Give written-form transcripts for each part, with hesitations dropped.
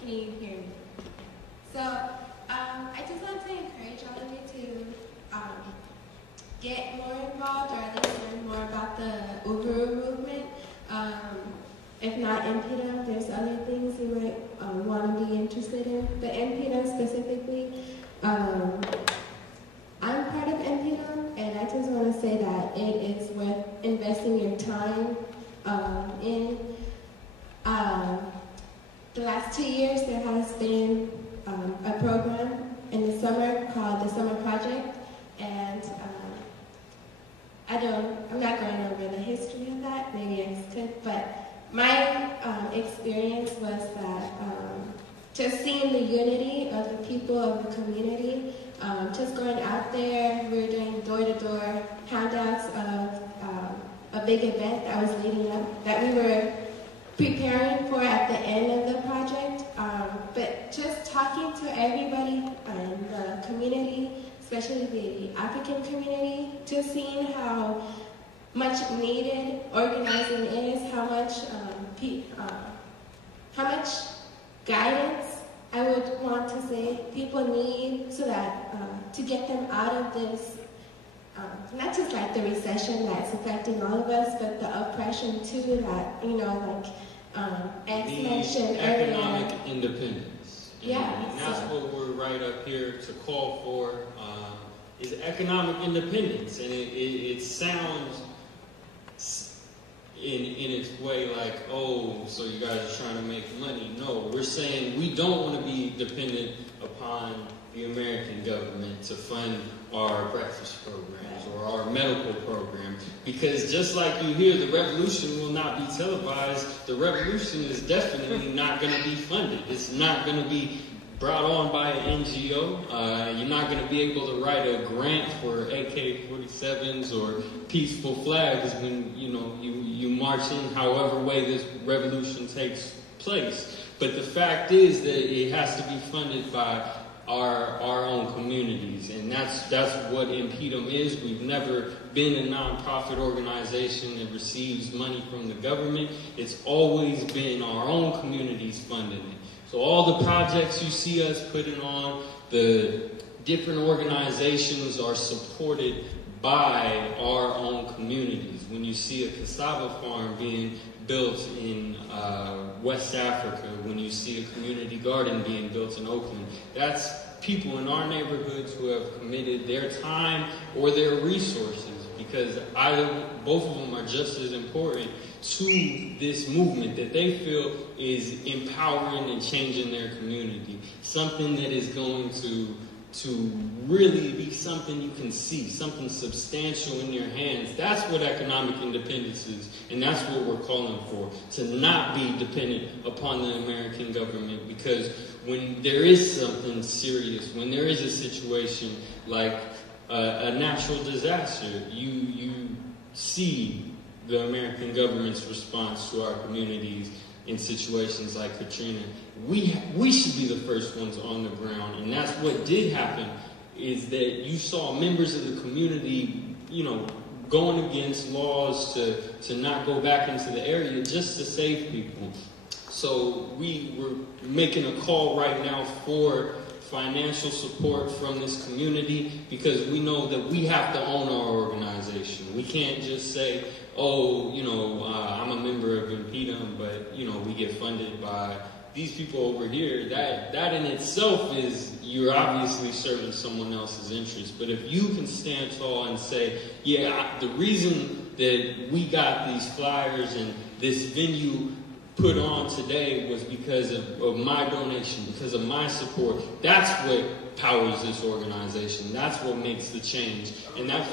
Can you hear me? So, I just want to encourage all of you to get more involved, or at least learn more about the Uhuru movement. If not InPDUM, there's other things you might want to be interested in. But InPDUM specifically, I'm part of InPDUM, and I just want to say that it is worth investing your time in. The last 2 years, there has been a program in the summer called the Summer Project, and I'm not going over the history of that, maybe I could, but my experience was that just seeing the unity of the people of the community, just going out there, we were doing door-to-door handouts of a big event that was leading up, that we were preparing for at the end of the project, but just talking to everybody in the community, especially the African community, just seeing how much needed organizing is, how much guidance I would want to say people need so that to get them out of this, not just like the recession that's affecting all of us, but the oppression too that, X mentioned earlier. Economic independence. And that's what we're right up here to call for, is economic independence. And it sounds in its way like, oh, so you guys are trying to make money. No, we're saying we don't want to be dependent upon the American government to fund our breakfast programs or our medical program, because just like you hear, the revolution will not be televised. The revolution is definitely not going to be funded. It's not going to be brought on by an NGO. You're not going to be able to write a grant for AK-47s or peaceful flags when you march in however way this revolution takes place. But the fact is that it has to be funded by our own communities, and that's what InPDUM is. We've never been a nonprofit organization that receives money from the government. It's always been our own communities funding it. So all the projects you see us putting on, the different organizations are supported by our own communities. When you see a cassava farm being built in West Africa, when you see a community garden being built in Oakland, that's people in our neighborhoods who have committed their time or their resources, because both of them are just as important to this movement that they feel is empowering and changing their community. Something that is going to really be something you can see, something substantial in your hands. That's what economic independence is, and that's what we're calling for, to not be dependent upon the American government, because when there is something serious, when there is a situation like a natural disaster, you see the American government's response to our communities in situations like Katrina. We should be the first ones on the ground, and that's what did happen, is that you saw members of the community, going against laws to not go back into the area just to save people. So we were making a call right now for financial support from this community, because we know that we have to own our organization. We can't just say, oh, I'm a member of InPDUM, but, we get funded by these people over here. That in itself is, you're obviously serving someone else's interest. But if you can stand tall and say, yeah, the reason that we got these flyers and this venue put on today was because of my donation, because of my support, that's what powers this organization. That's what makes the change. And that's...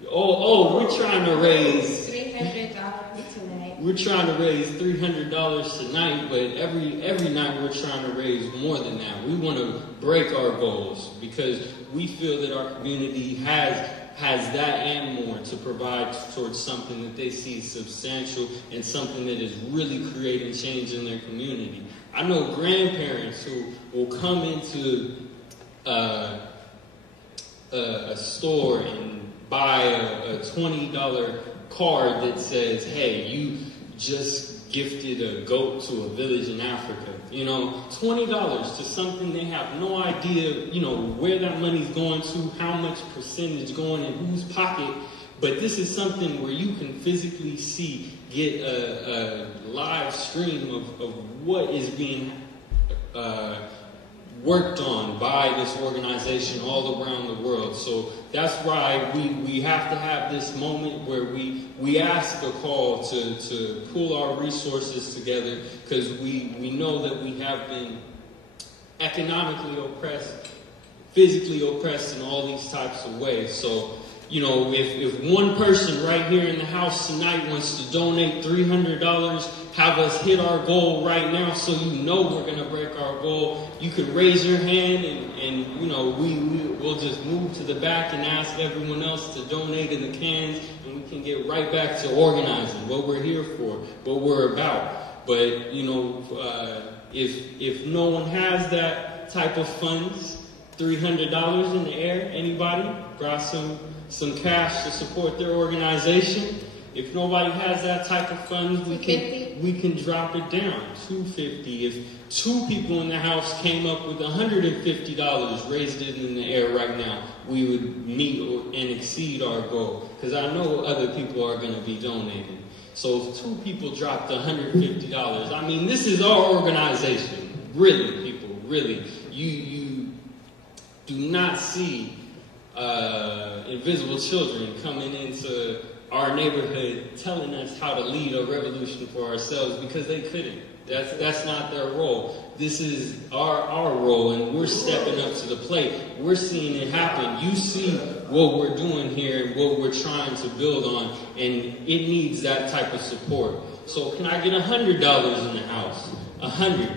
we're trying to raise $300 tonight. We're trying to raise $300 tonight, but every night we're trying to raise more than that. We want to break our goals, because we feel that our community has that and more to provide towards something that they see substantial and something that is really creating change in their community. I know grandparents who will come into a store and buy a $20 card that says, hey, you just gifted a goat to a village in Africa. You know, $20 to something they have no idea, you know, where that money's going to, how much percentage going in whose pocket. But this is something where you can physically see, get a live stream of what is being worked on by this organization all around the world. So that's why we have to have this moment where we ask a call to pull our resources together, because we know that we have been economically oppressed, physically oppressed in all these types of ways. So, you know, if one person right here in the house tonight wants to donate $300, have us hit our goal right now, so you know we're going to break our goal, you could raise your hand, and you know, we'll just move to the back and ask everyone else to donate in the cans, and we can get right back to organizing what we're here for, what we're about. But, you know, if no one has that type of funds, $300 in the air, anybody brought some cash to support their organization? If nobody has that type of funds, we can drop it down, $250. If two people in the house came up with $150, raised it in the air right now, we would meet and exceed our goal. Because I know other people are going to be donating. So if two people dropped $150, I mean, this is our organization. Really, people, really. You do not see invisible children coming into our neighborhood telling us how to lead a revolution for ourselves, because they couldn't. That's not their role. This is our role, and we're stepping up to the plate. We're seeing it happen. You see what we're doing here and what we're trying to build on, and it needs that type of support. So can I get $100 in the house? 100.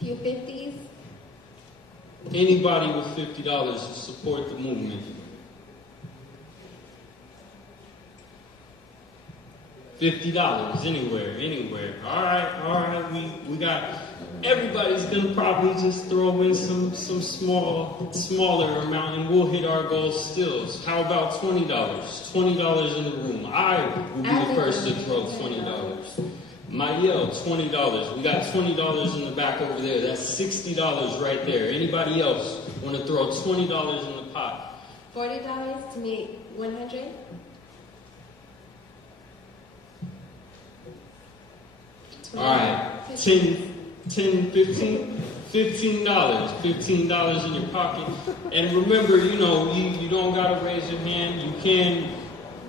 Few 50s. Anybody with $50 to support the movement. $50, anywhere. All right. We got, everybody's gonna probably just throw in some smaller amount, and we'll hit our goal still. So how about $20? $20 in the room. I will be the first to throw $20. Mayel, $20. We got $20 in the back over there. That's $60 right there. Anybody else want to throw $20 in the pot? $40 to meet 100. All right, 10, 15? $15 in your pocket. And remember, you know, you don't got to raise your hand. You can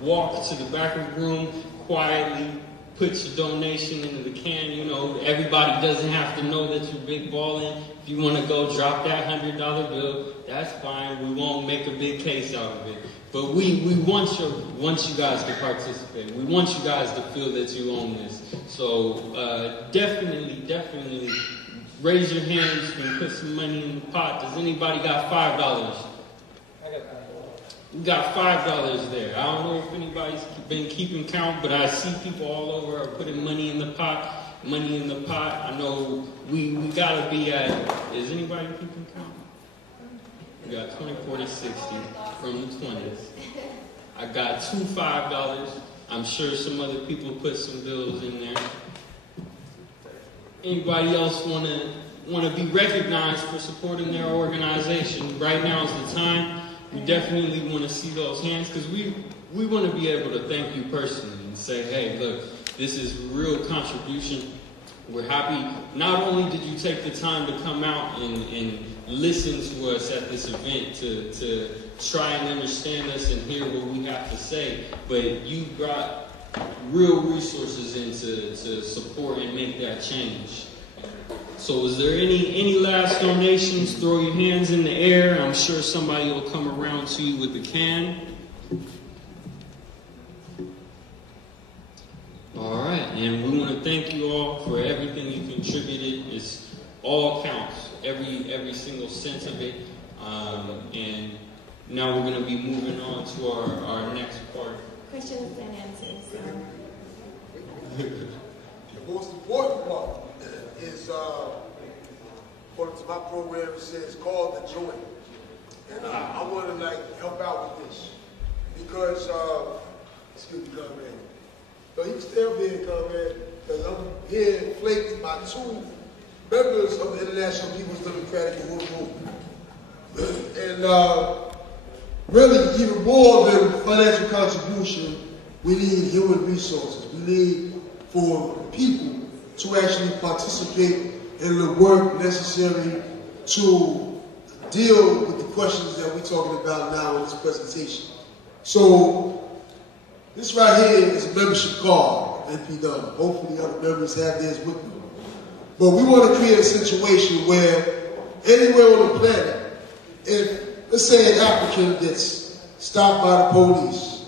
walk to the back of the room quietly, put your donation into the can. You know, everybody doesn't have to know that you're big balling. If you want to go drop that $100 bill, that's fine. We won't make a big case out of it. But we want you guys to participate. We want you guys to feel that you own this. So definitely raise your hands and put some money in the pot. Does anybody got $5? I got $5. We got $5 there. I don't know if anybody's been keeping count, but I see people all over are putting money in the pot. I know we gotta be at, is anybody keeping count? We got 20, 40, 60 from the 20s. I got two $5. I'm sure some other people put some bills in there. Anybody else want to be recognized for supporting their organization? Right now is the time. We definitely want to see those hands, because we want to be able to thank you personally and say, hey, look, this is real contribution. We're happy. Not only did you take the time to come out and listen to us at this event to try and understand us and hear what we have to say, but you brought real resources in to support and make that change. So is there any last donations? Throw your hands in the air. I'm sure somebody will come around to you with the can. All right, and we want to thank you all for everything you contributed. It's all counts, every single cent of it. And now we're going to be moving on to our next part. Questions and answers. The most important part is, according to my program, it says call the joint. And I want to help out with this. Because, excuse me, man. No, you can stay up here, comrade, because I'm here flanked by two members of the International People's Democratic Uhuru movement. And really, even more than financial contribution, we need human resources. We need for people to actually participate in the work necessary to deal with the questions that we're talking about now in this presentation. So, this right here is a membership card of InPDUM. Hopefully other members have theirs with them. But we want to create a situation where anywhere on the planet, if, let's say an African gets stopped by the police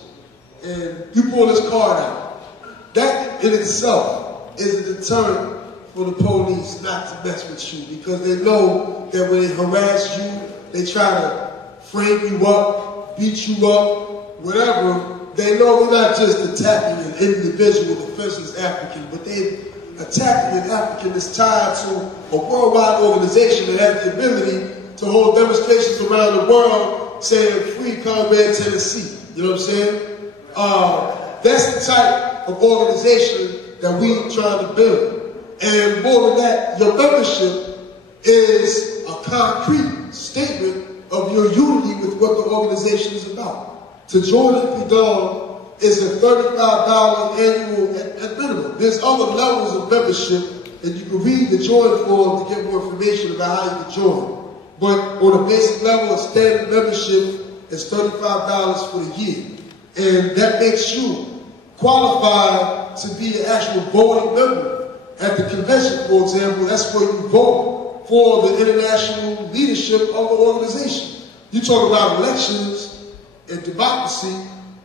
and you pull this card out, that in itself is a deterrent for the police not to mess with you, because they know that when they harass you, they try to frame you up, beat you up, whatever. They know they're not just attacking an individual defenseless African, but they attacking an African that's tied to a worldwide organization that has the ability to hold demonstrations around the world saying free Comrade Tennessee. You know what I'm saying? That's the type of organization that we're trying to build. And more than that, your membership is a concrete statement of your unity with what the organization is about. To join InPDUM is a $35 annual at minimum. There's other levels of membership, and you can read the join form to get more information about how you can join. But on a basic level, a standard membership is $35 for the year. And that makes you qualified to be an actual voting member. At the convention, for example, that's where you vote for the international leadership of the organization. You talk about elections and democracy,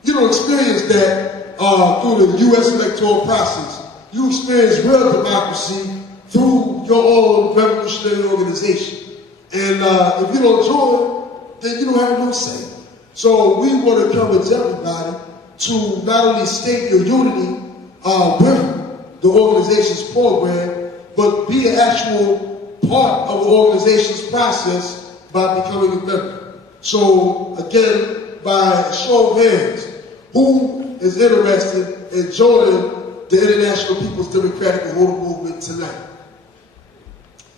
you don't experience that through the U.S. electoral process. You experience real democracy through your own revolutionary organization. And if you don't join, then you don't have no say. So we want to encourage everybody to not only state your unity with the organization's program, but be an actual part of the organization's process by becoming a member. So again, by a show of hands, who is interested in joining the International People's Democratic Uhuru movement tonight?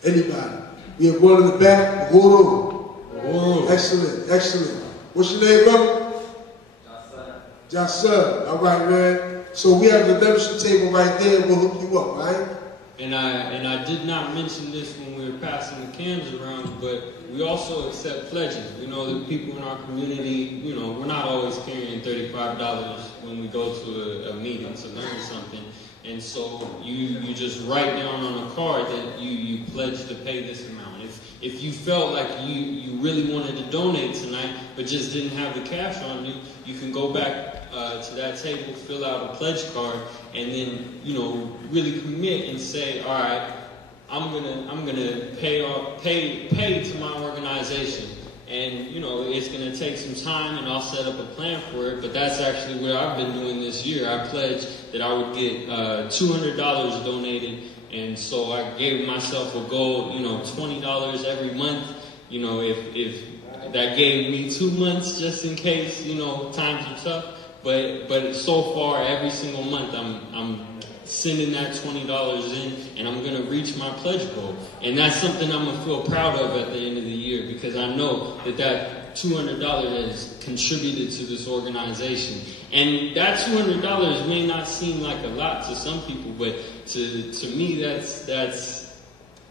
Anybody? We have one in the back. Uhuru. Uhuru. Excellent, excellent. What's your name, brother? Jason. All right, man. So we have the membership table right there. We'll hook you up, right? And I did not mention this when we were passing the cans around, but we also accept pledges. We know that people in our community, you know, we're not always carrying $35 when we go to a meeting to learn something. And so you just write down on a card that you pledge to pay this amount. If you felt like you really wanted to donate tonight, but just didn't have the cash on you, you can go back to that table, fill out a pledge card, and then, you know, really commit and say, all right, I'm gonna pay to my organization. And, you know, it's going to take some time, and I'll set up a plan for it. But that's actually what I've been doing this year. I pledged that I would get $200 donated. And so I gave myself a goal, you know, $20 every month. You know, if that gave me 2 months just in case, you know, times are tough. But so far, every single month, I'm sending that $20 in, and I'm going to reach my pledge goal. And that's something I'm going to feel proud of at the end of the year, because I know that $200 has contributed to this organization. And that $200 may not seem like a lot to some people, but to me, that's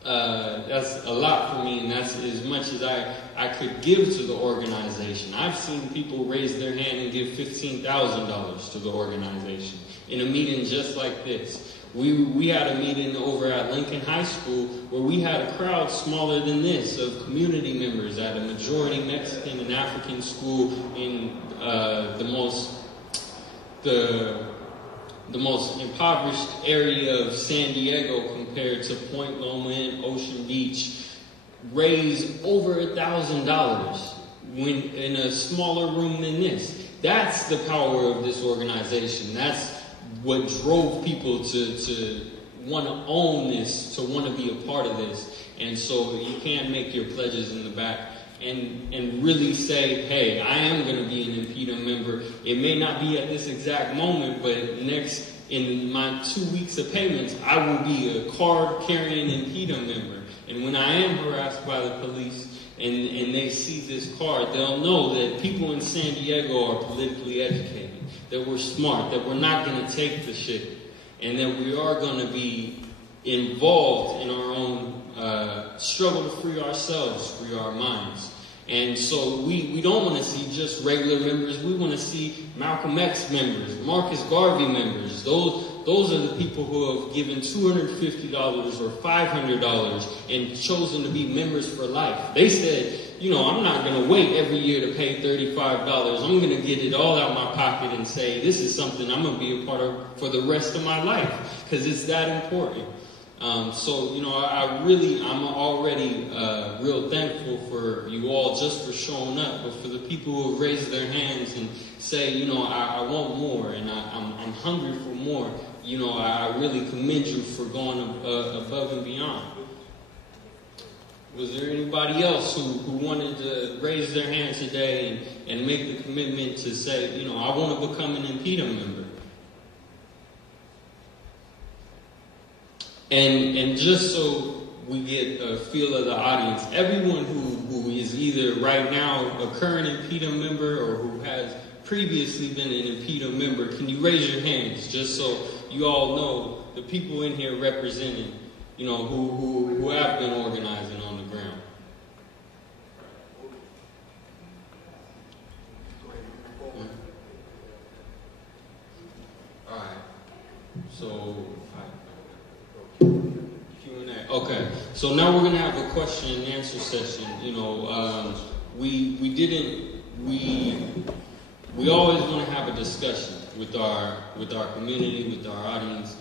a lot for me, and that's as much as I could give to the organization. I've seen people raise their hand and give $15,000 to the organization in a meeting just like this. We had a meeting over at Lincoln High School where we had a crowd smaller than this of community members at a majority Mexican and African school in the most impoverished area of San Diego compared to Point Loma and Ocean Beach, raised over $1,000 when in a smaller room than this. That's the power of this organization. That's what drove people to want to own this, to want to be a part of this. And so you can make your pledges in the back and really say, hey, I am going to be an InPDUM member. It may not be at this exact moment, but next in my 2 weeks of payments, I will be a card-carrying InPDUM member. And when I am harassed by the police and they see this card, they'll know that people in San Diego are politically educated, that we're smart, that we're not going to take the shit, and that we are going to be involved in our own struggle to free ourselves, free our minds. And so we don't want to see just regular members. We want to see Malcolm X members, Marcus Garvey members. Those are the people who have given $250 or $500 and chosen to be members for life. They said, you know, I'm not going to wait every year to pay $35. I'm going to get it all out my pocket and say, this is something I'm going to be a part of for the rest of my life, because it's that important. So, you know, I'm already real thankful for you all just for showing up, but for the people who have raised their hands and say, you know, I want more and I'm hungry for more, you know, I really commend you for going above and beyond. Was there anybody else who wanted to raise their hand today and make the commitment to say, you know, I want to become an InPDUM member? And just so we get a feel of the audience, everyone who is either right now a current InPDUM member or who has previously been an InPDUM member, can you raise your hands just so you all know the people in here representing, you know, who have been organizing on the ground? All right. So Q&A. Okay. So now we're gonna have a question and answer session. You know, we always want to have a discussion with our community, with our audience.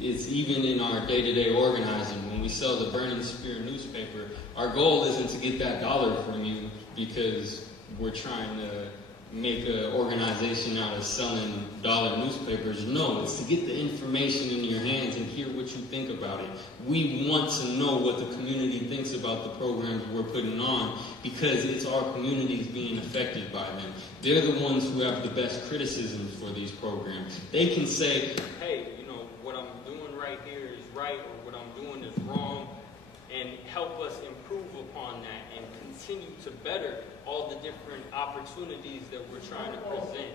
It's even in our day-to-day organizing. When we sell the Burning Spear newspaper, our goal isn't to get that dollar from you because we're trying to make an organization out of selling dollar newspapers. No, it's to get the information in your hands and hear what you think about it. We want to know what the community thinks about the programs we're putting on because it's our communities being affected by them. They're the ones who have the best criticisms for these programs. They can say, hey, you know, what I'm doing right here is right or what I'm doing is wrong, and help us improve upon that and continue to better all the different opportunities that we're trying to present.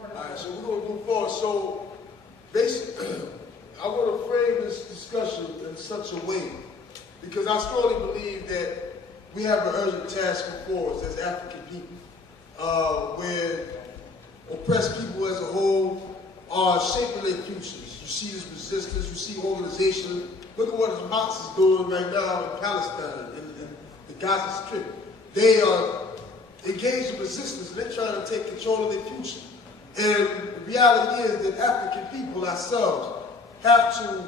All right, so we're going to move forward. So, basically, I want to frame this discussion in such a way, because I strongly believe that we have an urgent task before us as African people, where oppressed people as a whole are shaping their futures. You see this resistance, you see organization. Look at what Hamas is doing right now in Palestine, in the Gaza Strip. They are engaged in resistance, and they're trying to take control of their future. And the reality is that African people ourselves have to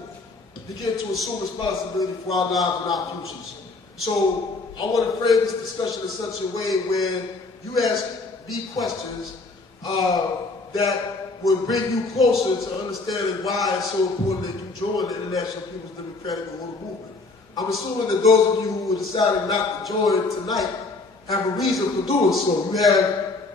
begin to assume responsibility for our lives and our futures. So I want to frame this discussion in such a way where you ask me questions that will bring you closer to understanding why it's so important that you join the International People's Democratic Uhuru movement. I'm assuming that those of you who decided not to join tonight have a reason for doing so.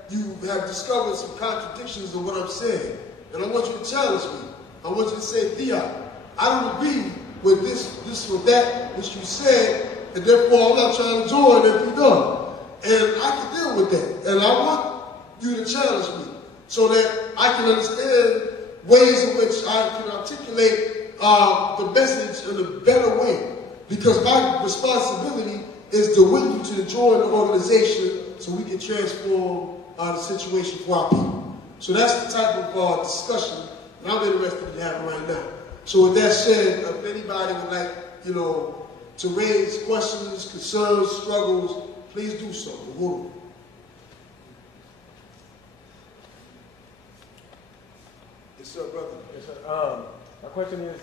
You have discovered some contradictions in what I'm saying. And I want you to challenge me. I want you to say, Diop, I don't agree with this or that which you said, and therefore I'm not trying to join InPDUM. And I can deal with that. And I want you to challenge me so that I can understand ways in which I can articulate the message in a better way. Because my responsibility is to win you to join the organization so we can transform the situation for our people. So that's the type of discussion that I'm interested in having right now. So with that said, if anybody would like, you know, to raise questions, concerns, struggles, please do so. Uhuru. Yes, sir, brother. Yes, sir. My question is,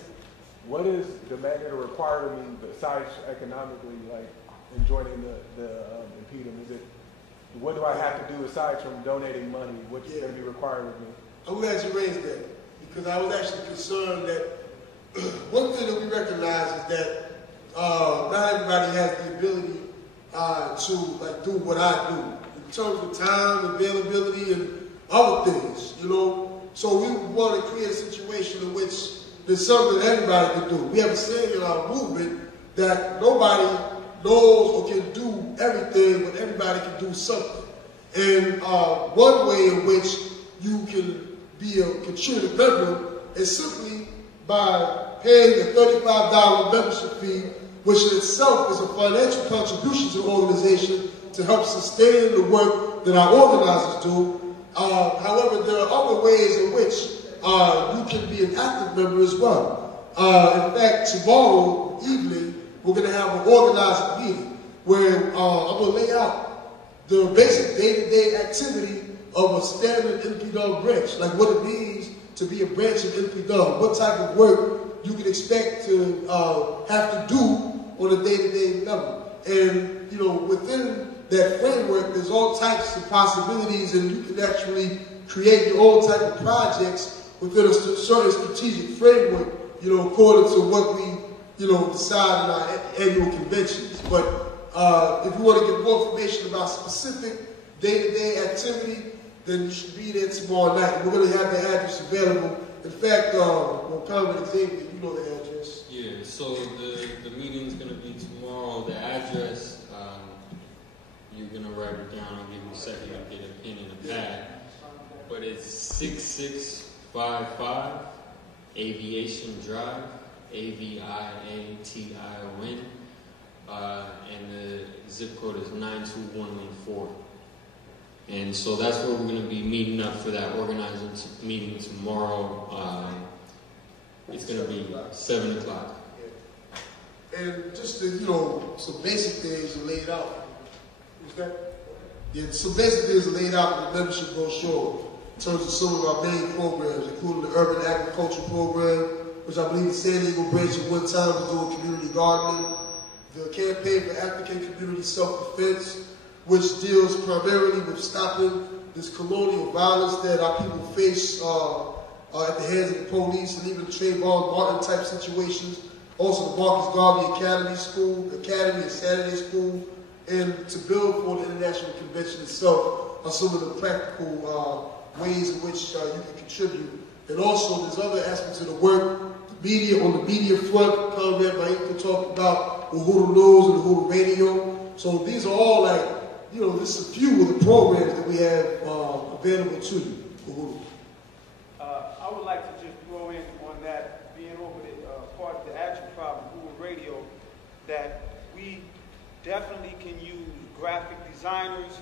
what is the mandate or requirement besides economically, like in joining the InPDUM? Is it, what do I have to do aside from donating money? What's going to be required of me? I'm glad you raised that, because I was actually concerned that one thing that we recognize is that not everybody has the ability to do what I do in terms of time, availability, and other things. You know, So we want to create a situation in which there's something that everybody can do. We have a saying in our movement that nobody knows or can do everything, but everybody can do something. And one way in which you can be a contributing member is simply by paying a $35 membership fee, which in itself is a financial contribution to the organization to help sustain the work that our organizers do. However, there are other ways in which you can be an active member as well. In fact, tomorrow evening, we're going to have an organizer meeting where I'm going to lay out the basic day-to-day activity of a standard InPDUM branch, like what it means to be a branch of InPDUM, what type of work you can expect to have to do on a day-to-day level. And, you know, within that framework, there's all types of possibilities, and you can actually create your own type of projects within a certain strategic framework, you know, according to what we, you know, decide in our annual conventions. But if you want to get more information about specific day-to-day activity, then you should be there tomorrow night. We're going to have the address available. In fact, well, Congressman Xavier, you know the address. Yeah, so the meeting's going to be tomorrow. The address, you're going to write it down. I'll give you a second to get a pen and a pad. But it's 6655 Aviation Drive, Aviation, and the zip code is 92114. And so that's where we're going to be meeting up for that organizing meeting tomorrow. It's going to be 7 o'clock. Yeah. And just to, you know, some basic things are laid out. What's that? Yeah, some basic things are laid out in the membership brochure in terms of some of our main programs, including the Urban Agriculture Program, which I believe the San Diego branch at one time was doing community gardening, the Campaign for African Community Self-Defense, which deals primarily with stopping this colonial violence that our people face at the hands of the police, and even Trayvon Martin type situations. Also the Marcus Garvey Academy and Saturday School, and to build for the International Convention itself are some of the practical ways in which you can contribute. And also there's other aspects of the work, the media, on the media front, Conrad Maika talked about Uhuru News and Uhuru Radio. So these are all like, you know, this is a few of the programs that we have available to you. Uhuru. I would like to just throw in on that, being over the part of the action problem, Uhuru Radio, that we definitely can use graphic designers,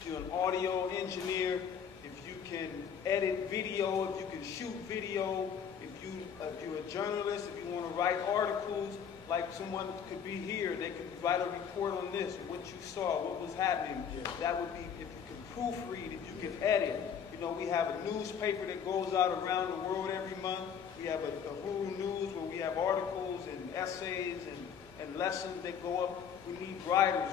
if you're an audio engineer, if you can edit video, if you can shoot video, if you're a journalist, if you want to write articles, like someone could be here, they could write a report on this, what you saw, what was happening. Yeah. That would be, if you can proofread, if you can edit. You know, we have a newspaper that goes out around the world every month. We have a Uhuru News where we have articles and essays and lessons that go up. We need writers.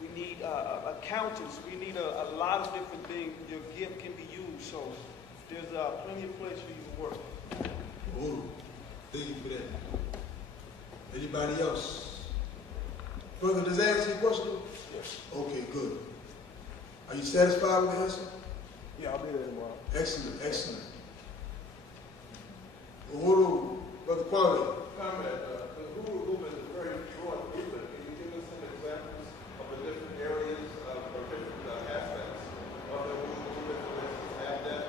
We need accountants. We need a lot of different things. Your gift can be used. So there's plenty of place for you to work. Uhuru. Thank you for that. Anybody else? Brother, does that answer your question? Yes. Okay, good. Are you satisfied with the answer? Yeah, I'll be there tomorrow. Excellent, excellent. Uhuru, Brother Kwame. Comment, the Uhuru movement is a very broad movement. Can you give us some examples of the different areas or different aspects of the Uhuru movement, for instance, ABDEP,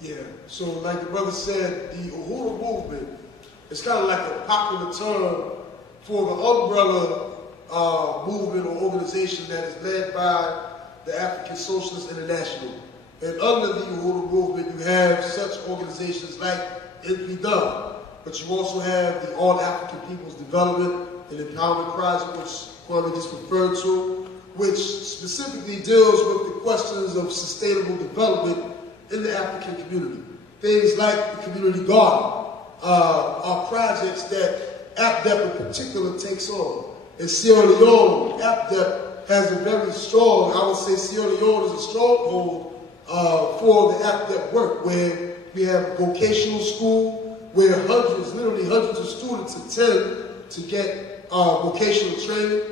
Yeah, so like the brother said, the Uhuru movement is kind of like a popular term for the umbrella movement or organization that is led by the African Socialist International. And under the Uhuru movement, you have such organizations like InPDUM, but you also have the All African People's Development and Empowerment Project, which Kwame just referred to, which specifically deals with the questions of sustainable development in the African community. Things like the community garden are projects that APDEP in particular takes on. In Sierra Leone, APDEP has a very strong, I would say Sierra Leone is a stronghold for the APDEP work, where we have vocational school, where hundreds, literally hundreds of students attend to get vocational training.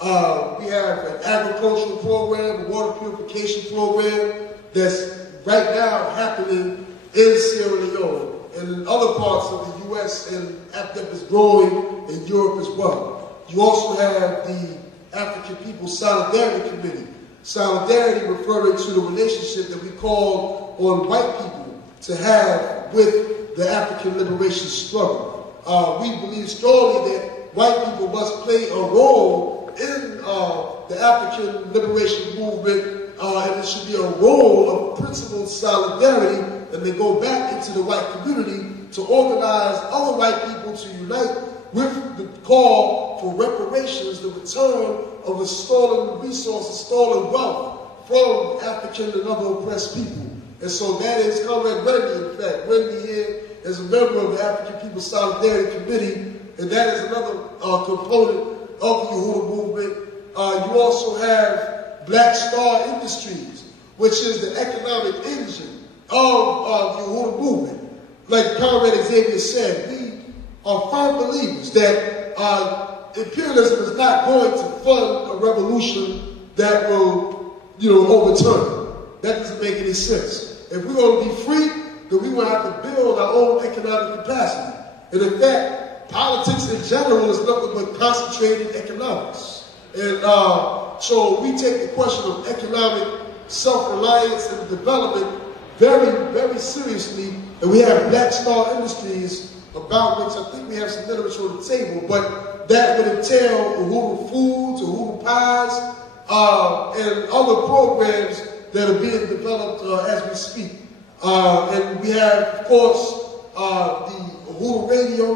We have an agricultural program, a water purification program that's right now happening in Sierra Leone and in other parts of the U.S. and that is growing in Europe as well. You also have the African People's Solidarity Committee. Solidarity referring to the relationship that we call on white people to have with the African liberation struggle. We believe strongly that white people must play a role in the African liberation movement, and it should be a role of principled solidarity, and they go back into the white community to organize other white people to unite with the call for reparations, the return of the stolen resources, stolen wealth from African and other oppressed people. And so that is Comrade Wendy, in fact. Wendy here is a member of the African People's Solidarity Committee, and that is another component of the Uhuru movement. You also have Black Star Industries, which is the economic engine of the Uhuru movement. Like Comrade Xavier said, we are firm believers that imperialism is not going to fund a revolution that will, overturn. That doesn't make any sense. If we're going to be free, then we're going to have to build our own economic capacity. And in fact, politics in general is nothing but concentrated economics. And so we take the question of economic self-reliance and development very, very seriously. And we have Black Star Industries, about which I think we have some literature on the table, but that would entail Uhuru Foods, Uhuru Pies, and other programs that are being developed as we speak. And we have, of course, the Uhuru Radio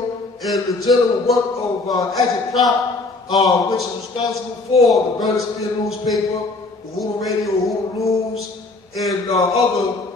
and the general work of Ajit Prop, which is responsible for the Berners Spear newspaper, Uhuru Radio, Uhuru News, and other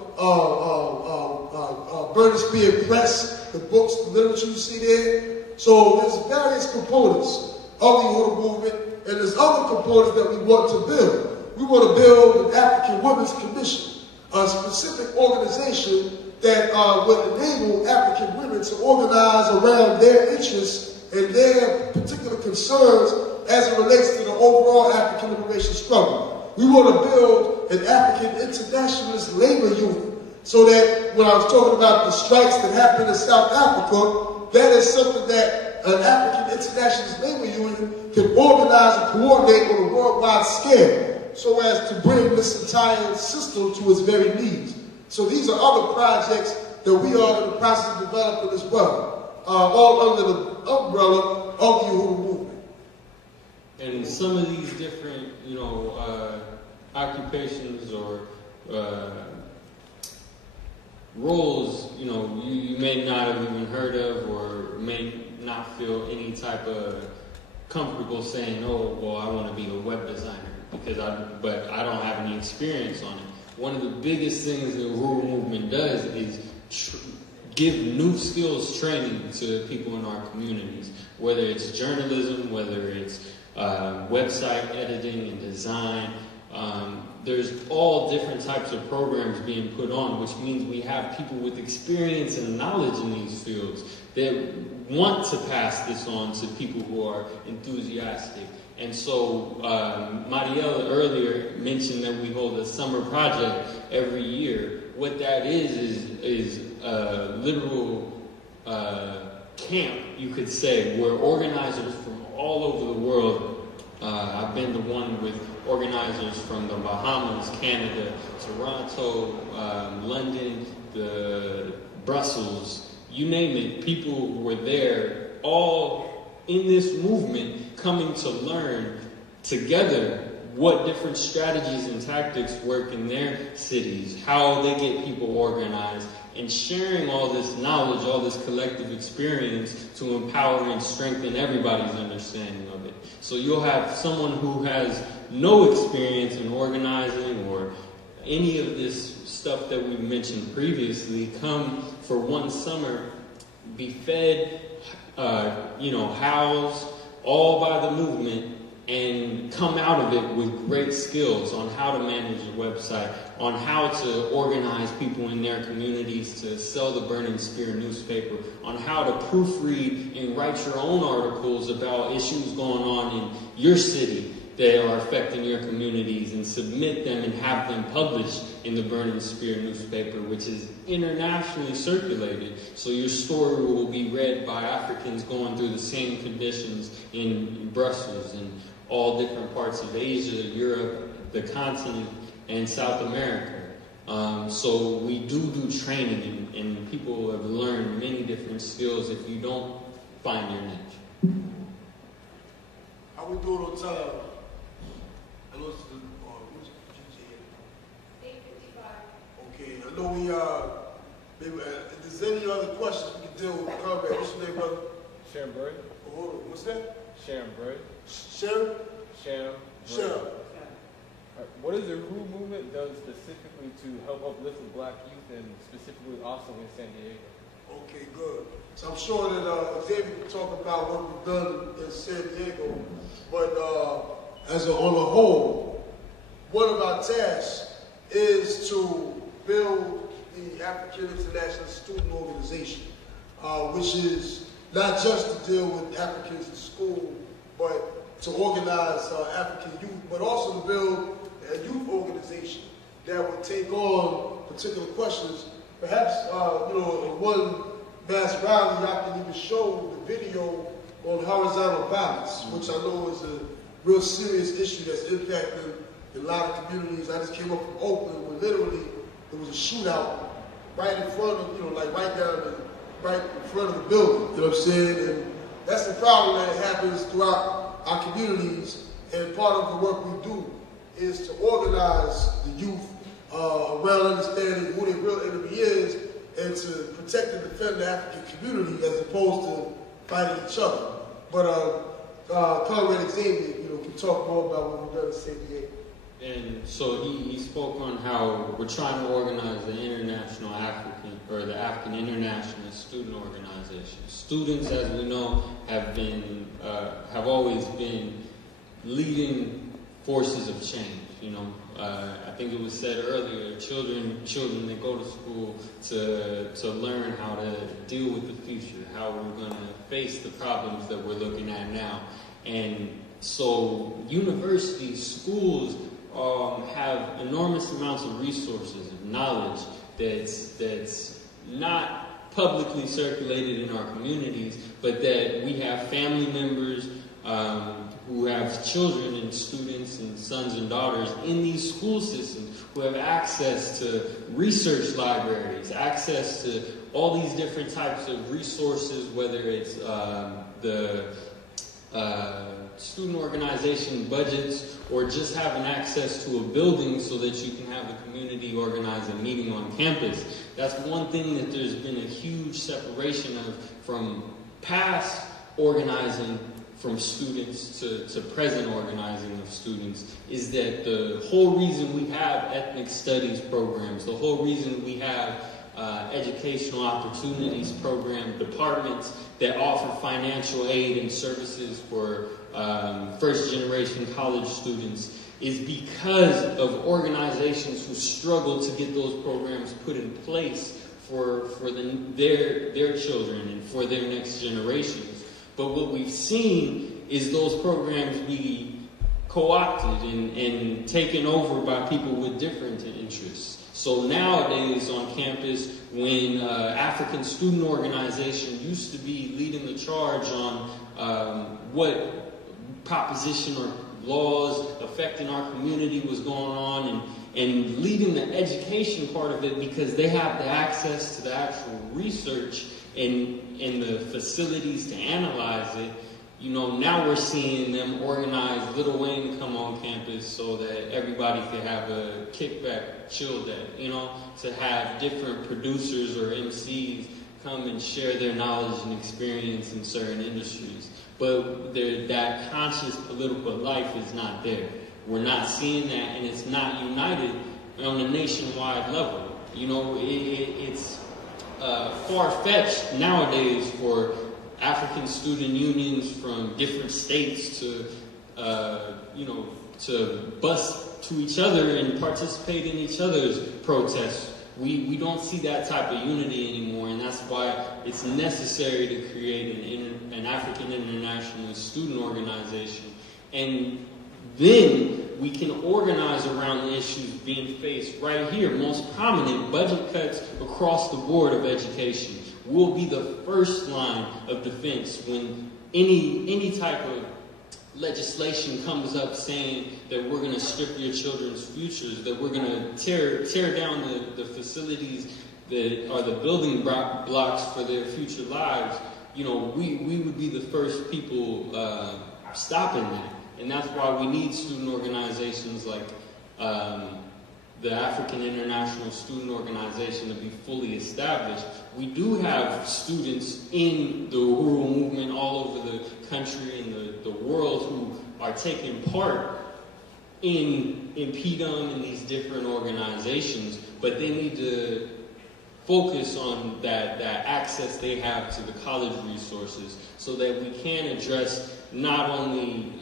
Berners Spear Press, the books, the literature you see there. So there's various components of the Uhuru movement, and there's other components that we want to build. We want to build an African Women's Commission, a specific organization that would enable African women to organize around their interests and their particular concerns as it relates to the overall African liberation struggle. We want to build an African internationalist labor union so that when I was talking about the strikes that happened in South Africa, that is something that an African internationalist labor union can organize and coordinate on a worldwide scale so as to bring this entire system to its very needs. So these are other projects that we are in the process of developing as well, all under the umbrella of the Uhuru movement. And some of these different, occupations or roles, you may not have even heard of or may not feel any type of comfortable saying, oh, well, I want to be a web designer but I don't have any experience on it. One of the biggest things the Uhuru movement does is give new skills training to people in our communities, whether it's journalism, whether it's website editing and design. There's all different types of programs being put on, which means we have people with experience and knowledge in these fields that want to pass this on to people who are enthusiastic. And so Marielle earlier mentioned that we hold a summer project every year. What that is a literal camp, you could say, where organizers from all over the world, I've been the one with organizers from the Bahamas, Canada, Toronto, London, Brussels, you name it, people were there, all in this movement, coming to learn together what different strategies and tactics work in their cities, how they get people organized, and sharing all this knowledge, all this collective experience to empower and strengthen everybody's understanding of it. So you'll have someone who has no experience in organizing or any of this stuff that we mentioned previously come for one summer, be fed, housed, all by the movement, and come out of it with great skills on how to manage a website, on how to organize people in their communities to sell the Burning Spear newspaper, on how to proofread and write your own articles about issues going on in your city. that are affecting your communities and submit them and have them published in the Burning Spear newspaper, which is internationally circulated. So your story will be read by Africans going through the same conditions in Brussels and all different parts of Asia, Europe, the continent, and South America. So we do training, and people have learned many different skills if you don't find your niche. How we doing on time? I know it's who's GJ? 8:55. Okay, I know we maybe if there's any other questions we can deal with combat. What's your name, brother? Sharon Bray? Hold on, what's that? Sharon Bray? Sharon? Sharon. Sharon. What is the Uhuru movement done specifically to help uplift the black youth and specifically also in San Diego? Okay, good. So I'm sure that Xavier can talk about what we've done in San Diego, but on the whole, one of our tasks is to build the African International Student Organization, which is not just to deal with Africans in school, but to organize African youth, but also to build a youth organization that would take on particular questions. Perhaps, in one mass rally, I can even show the video on horizontal violence, which I know is a real serious issue that's impacting a lot of communities. I just came up from Oakland where literally there was a shootout right in front of, right in front of the building, you know what I'm saying? And that's the problem that happens throughout our communities, and part of the work we do is to organize the youth around understanding who their real enemy is and to protect and defend the African community as opposed to fighting each other. But Comrade Xavier, can talk more about what we've done in San Diego. And so he spoke on how we're trying to organize the International African, or the African International Student Organization. Students, as we know, have always been leading forces of change. I think it was said earlier, children that go to school to learn how to deal with the future, how we're going to face the problems that we're looking at now. And so universities, schools have enormous amounts of resources, of knowledge that's not publicly circulated in our communities, but that we have family members who have children and students and sons and daughters in these school systems who have access to research libraries, access to all these different types of resources, whether it's the student organization budgets or just having access to a building so that you can have the community organize a meeting on campus. That's one thing that there's been a huge separation of from past organizing from students to present organizing of students, is that the whole reason we have ethnic studies programs, the whole reason we have educational opportunities program departments that offer financial aid and services for first-generation college students is because of organizations who struggle to get those programs put in place for their children and for their next generations. But what we've seen is those programs be co-opted and taken over by people with different interests. So nowadays on campus, when African Student Organization used to be leading the charge on what proposition or laws affecting our community was going on and leading the education part of it because they have the access to the actual research and the facilities to analyze it, now we're seeing them organize Lil Wayne come on campus so that everybody could have a kickback chill day, to have different producers or MCs come and share their knowledge and experience in certain industries. But that conscious political life is not there. We're not seeing that, and it's not united on a nationwide level. It's far-fetched nowadays for African student unions from different states to bust to each other and participate in each other's protests. We don't see that type of unity anymore, and that's why it's necessary to create an African International Student Organization. And then we can organize around the issues being faced right here. Most prominent, budget cuts across the board of education will be the first line of defense when any type of legislation comes up saying that we're going to strip your children's futures, that we're going to tear down the facilities that are the building blocks for their future lives. You know, we would be the first people stopping that. And that's why we need student organizations like the African International Student Organization to be fully established. We do have students in the Uhuru movement all over the country and the world who are taking part in InPDUM and these different organizations, but they need to focus on that access they have to the college resources so that we can address not only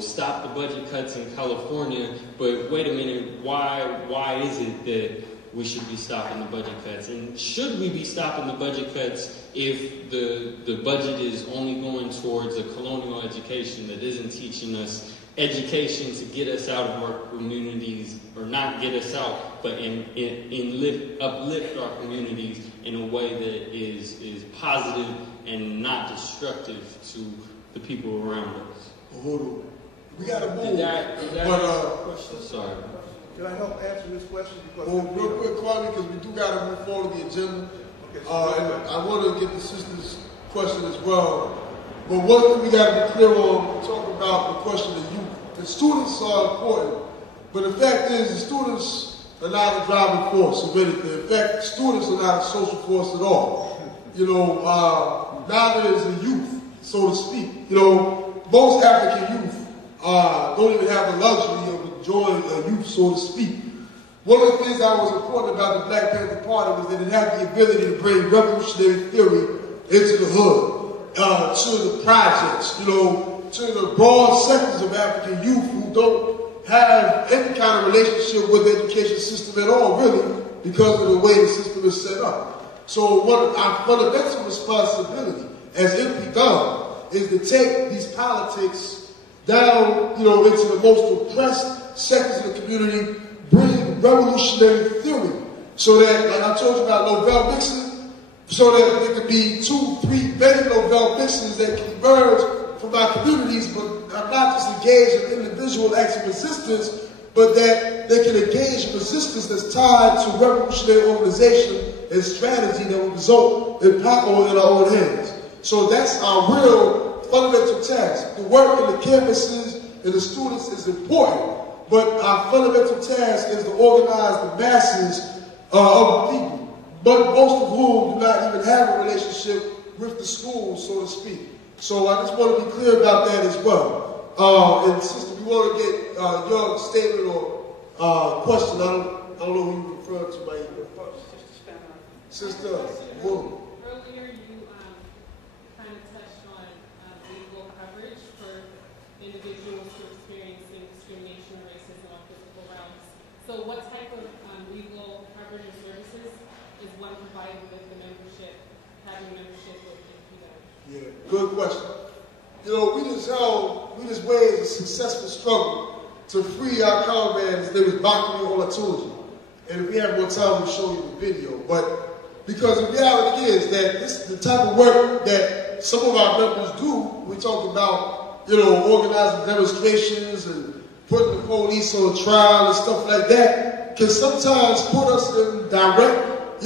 stop the budget cuts in California, but wait a minute, why is it that we should be stopping the budget cuts? And should we be stopping the budget cuts if the budget is only going towards a colonial education that isn't teaching us education to get us out of our communities, or not get us out, but uplift our communities in a way that is positive and not destructive to the people around us? Uhuru, we got to move. Did that question? Sorry. Can I help answer this question? Because Real quick, Kwame, because we do got to move forward to the agenda. Okay, And I want to get the sister's question as well. But one thing we got to be clear on, we're talking about the question of youth. The students are important, but the fact is the students are not a driving force of anything. In fact, students are not a social force at all. Neither is the youth, so to speak. Most African youth don't even have the luxury of enjoying a youth, so to speak. One of the things that was important about the Black Panther Party was that it had the ability to bring revolutionary theory into the hood, to the projects, to the broad sectors of African youth who don't have any kind of relationship with the education system at all, really, because of the way the system is set up. So one of our fundamental responsibility as InPDUM is to take these politics down, into the most oppressed sectors of the community, bring revolutionary theory, so that, like I told you about Nobel mixing, so that there could be 2, 3 many Nobel mixings that can emerge from our communities, but not just engage in individual acts of resistance, but that they can engage in resistance that's tied to revolutionary organization and strategy that will result in power in our own hands. So that's our real fundamental task. The work in the campuses and the students is important, but our fundamental task is to organize the masses of people, but most of whom do not even have a relationship with the schools, so to speak. So I just want to be clear about that as well. And sister, we want to get your statement or question. I don't know who you refer to by Sister Uhuru. Earlier you kind of touched on legal coverage for individuals who are experiencing discrimination, racism on physical grounds. So what type of legal coverage or services is one provided with the membership, having membership with InPDUM? Yeah, good question. We just waged a successful struggle to free our comrades. There was Bakri Olatunji. And if we have more time, we'll show you the video. But because the reality is that this is the type of work that some of our members do. We talk about, organizing demonstrations and putting the police on trial and stuff like that, can sometimes put us in direct,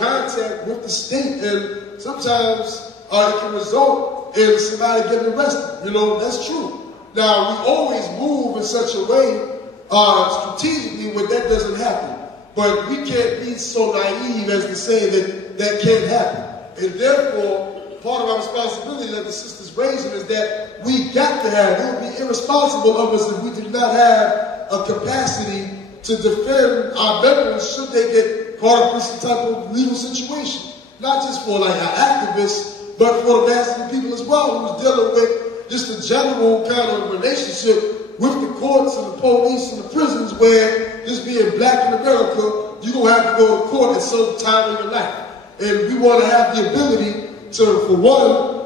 contact with the state, and sometimes it can result in somebody getting arrested. That's true. Now, we always move in such a way, strategically, where that doesn't happen. But we can't be so naive as to say that that can't happen. And therefore, part of our responsibility that the sisters raising is that we got to have, it would be irresponsible of us if we did not have a capacity to defend our members should they get caught up in some type of legal situation. Not just for like our activists, but for the masses of people as well who's dealing with just a general kind of relationship with the courts and the police and the prisons, where just being black in America, you're going to have to go to court at some time in your life. And we want to have the ability to, for one,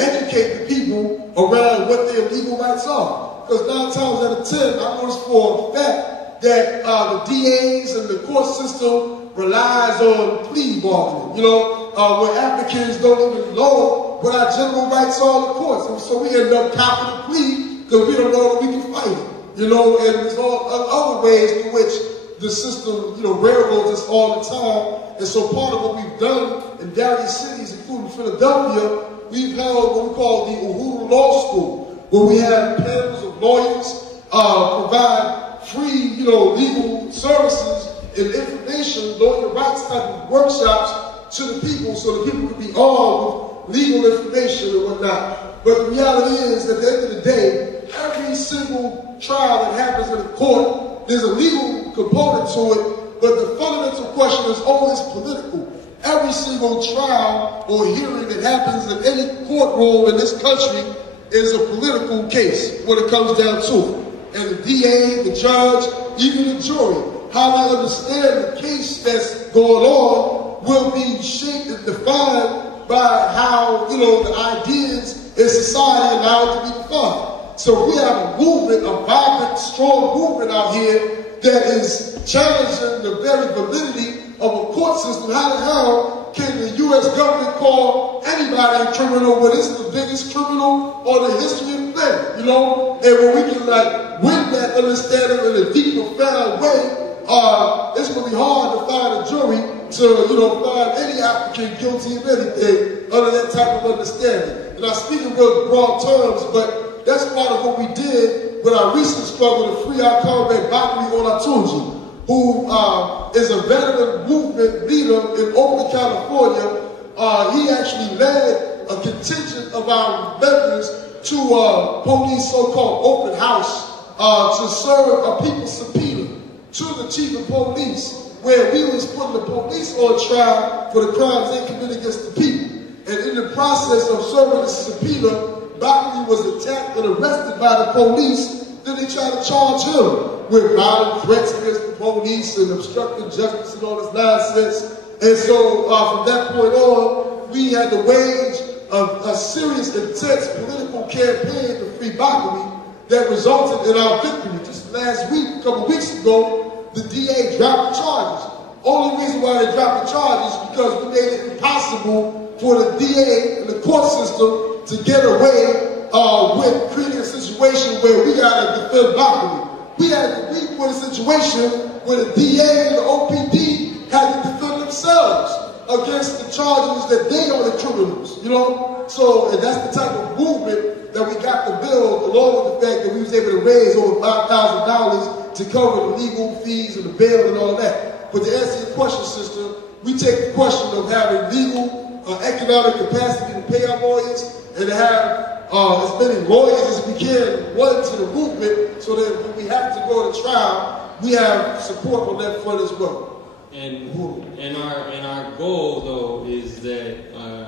educate the people around what their legal rights are. Because 9 times out of 10, I noticed for a fact that the DAs and the court system relies on plea bargaining, where Africans don't even know what our general rights are in the courts. And so we end up copping a plea because we don't know that we can fight it. And there's all other ways in which the system, railroads us all the time. And so part of what we've done in various cities, including Philadelphia, we've held what we call the Uhuru Law School, where we have panels of lawyers provide free, legal services and information, lawyer rights type of workshops to the people so that people can be armed with legal information and whatnot. But the reality is, at the end of the day, every single trial that happens in a court, there's a legal component to it, but the fundamental question is always political. Every single trial or hearing that happens in any courtroom in this country is a political case when it comes down to it. And the DA, the judge, even the jury, how they understand the case that's going on will be shaped and defined by how, the ideas in society allow it to be defined. So we have a movement, a vibrant, strong movement out here that is challenging the very validity of a court system. How the hell can the U.S. government call anybody a criminal when it's the biggest criminal on the history of the planet, And when we can, win that understanding in a deep, profound way, it's going to be hard to find a jury to, find any African guilty of anything under that type of understanding. And I speak in real broad terms, but that's part of what we did with our recent struggle to free our comrade Bakari Olatunji, who is a veteran movement leader in Oakland, California. He actually led a contingent of our members to police so-called open house to serve a people's subpoena to the chief of police, where we was putting the police on trial for the crimes they committed against the people. And in the process of serving the subpoena, Bakari was attacked and arrested by the police. Then they tried to charge him with violent threats against the police and obstructing justice and all this nonsense. And so from that point on, we had to wage a serious, intense political campaign to free Bakari that resulted in our victory. Just last week, a couple weeks ago, the DA dropped the charges. Only reason why they dropped the charges is because we made it impossible for the DA and the court system to get away with creating a situation where we got to defend Bakari. We put a situation where the DA and the OPD had to defend themselves against the charges that they are the criminals, So, and that's the type of movement that we got to build, along with the fact that we was able to raise over $5,000 to cover the legal fees and the bail and all that. But to answer your question, sister, we take the question of having legal, economic capacity to pay our lawyers and to have as many lawyers as we can run into the movement so that when we have to go to trial, we have support on that front as well. And our goal, though, is that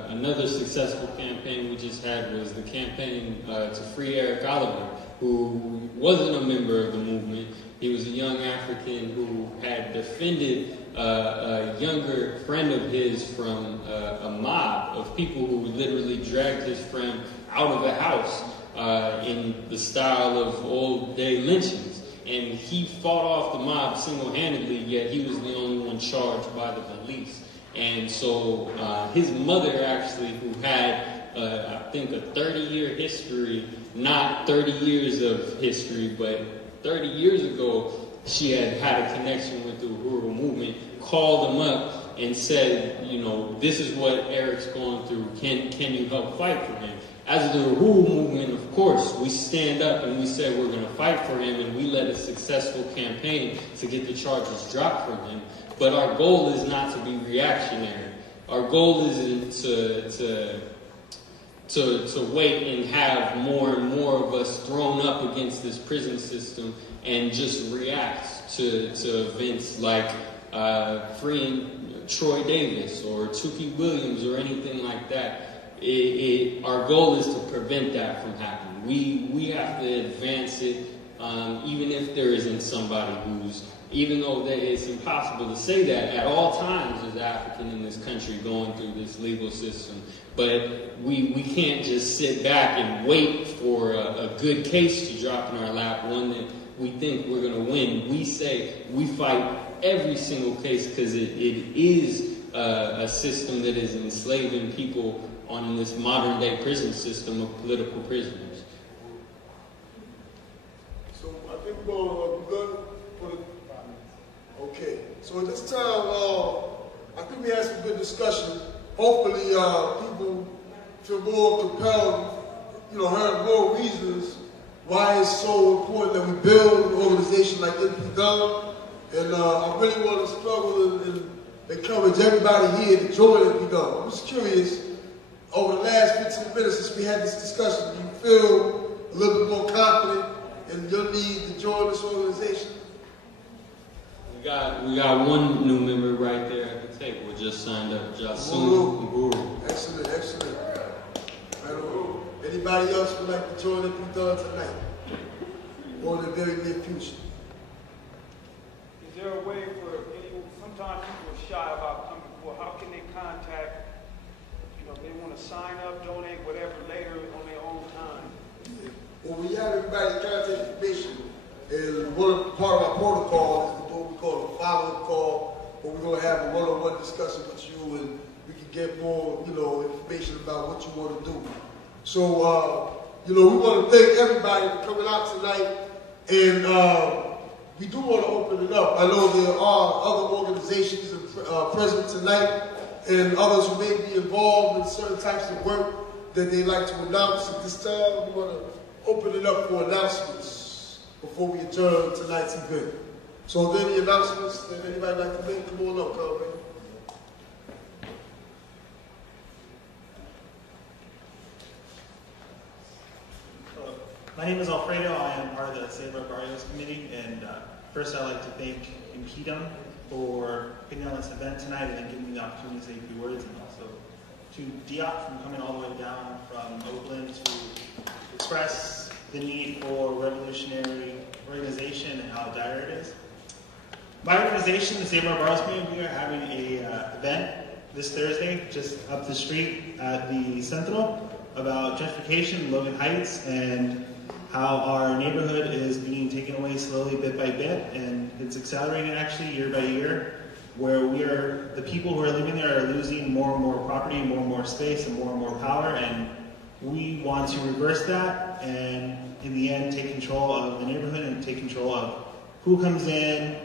another successful campaign we just had was the campaign to free Eric Oliver, who wasn't a member of the movement. He was a young African who had defended a younger friend of his from a mob of people who literally dragged his friend out of a house in the style of old-day lynchings. And he fought off the mob single-handedly, yet he was the only one charged by the police. And so his mother actually, who had, I think, a 30-year history, not 30 years of history, but 30 years ago, she had a connection with the Uhuru movement, called him up and said, this is what Eric's going through. Can you help fight for him? As the Uhuru movement, of course, we stand up and we say we're going to fight for him, and we led a successful campaign to get the charges dropped from him. But our goal is not to be reactionary. Our goal is to wait and have more and more of us thrown up against this prison system and just react to events like freeing Troy Davis or Tukey Williams or anything like that. Our goal is to prevent that from happening. We have to advance it even if there isn't somebody who's, even though it's impossible to say that at all times as African in this country going through this legal system, but we can't just sit back and wait for a good case to drop in our lap, one that we think we're going to win. We fight every single case because it is a system that is enslaving people on this modern day prison system of political prisoners. So I think we're going to be good for the... Okay. So at this time, I think we had some good discussion. Hopefully, people feel more compelled, heard more reasons why it's so important that we build an organization like InPDUM. And I really want to struggle and encourage everybody here to join InPDUM. I'm just curious, over the last 15 minutes since we had this discussion, do you feel a little bit more confident in your need to join this organization? We got one new member right there at the table. Just signed up, Uhuru. Excellent, excellent. Right on. Anybody else would like to join InPDUM tonight? Or in the very near future? Is there a way for anyone, sometimes people are shy about coming forward, how can they contact, if they want to sign up, donate, whatever, later on their own time? Well, we have everybody's contact information, and part of our protocol is what we call a follow-up call, where we're going to have a one-on-one discussion with you, and we can get more, information about what you want to do. So, we want to thank everybody for coming out tonight, and we do want to open it up. I know there are other organizations present tonight, and others who may be involved in certain types of work that they'd like to announce at this time. We want to open it up for announcements before we adjourn tonight's event. So are there any announcements that anybody like to make? Come on up, Carl. My name is Alfredo. I am part of the Save Our Barrios Committee, and first I'd like to thank InPDUM for putting on this event tonight and then giving me the opportunity to say a few words, and also to Diop for coming all the way down from Oakland to express the need for revolutionary organization and how dire it is. My organization, the Save Our Barrios Committee, we are having a event this Thursday just up the street at the Central about gentrification in Logan Heights and how our neighborhood is being taken away slowly bit by bit, and it's accelerating actually year by year, where the people who are living there are losing more and more property, more and more space, and more power, and we want to reverse that and in the end take control of the neighborhood and take control of who comes in,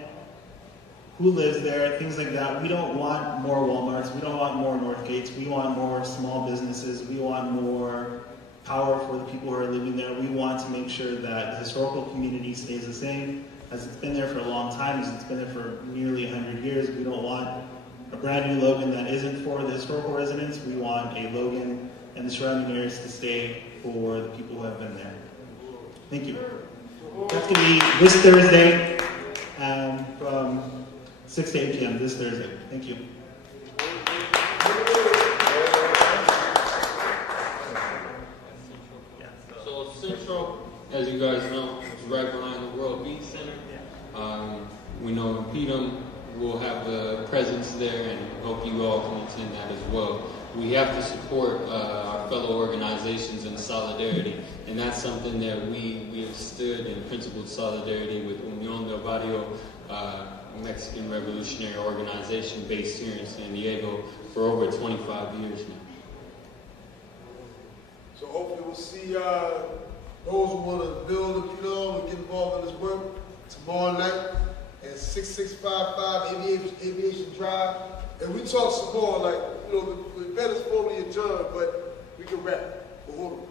who lives there, things like that. We don't want more Walmarts, we don't want more Northgates, we want more small businesses, we want more power for the people who are living there. We want to make sure that the historical community stays the same as it's been there for a long time, as it's been there for nearly 100 years. We don't want a brand new Logan that isn't for the historical residents. We want a Logan and the surrounding areas to stay for the people who have been there. Thank you. That's going to be this Thursday from 6 to 8 p.m. this Thursday. Thank you. So Central, as you guys know, is right behind the World Beat Center. We know InPDUM will have a presence there, and hope you all can attend that as well. We have to support our fellow organizations in solidarity, and that's something that we have stood in principled solidarity with Unión del Barrio, a Mexican revolutionary organization based here in San Diego for over 25 years now. So hopefully we'll see those who want to build InPDUM and get involved in this work tomorrow night at 6655 Aviation Drive. And we talk some more, like, the event is formally adjourned, but we can wrap. Uhuru.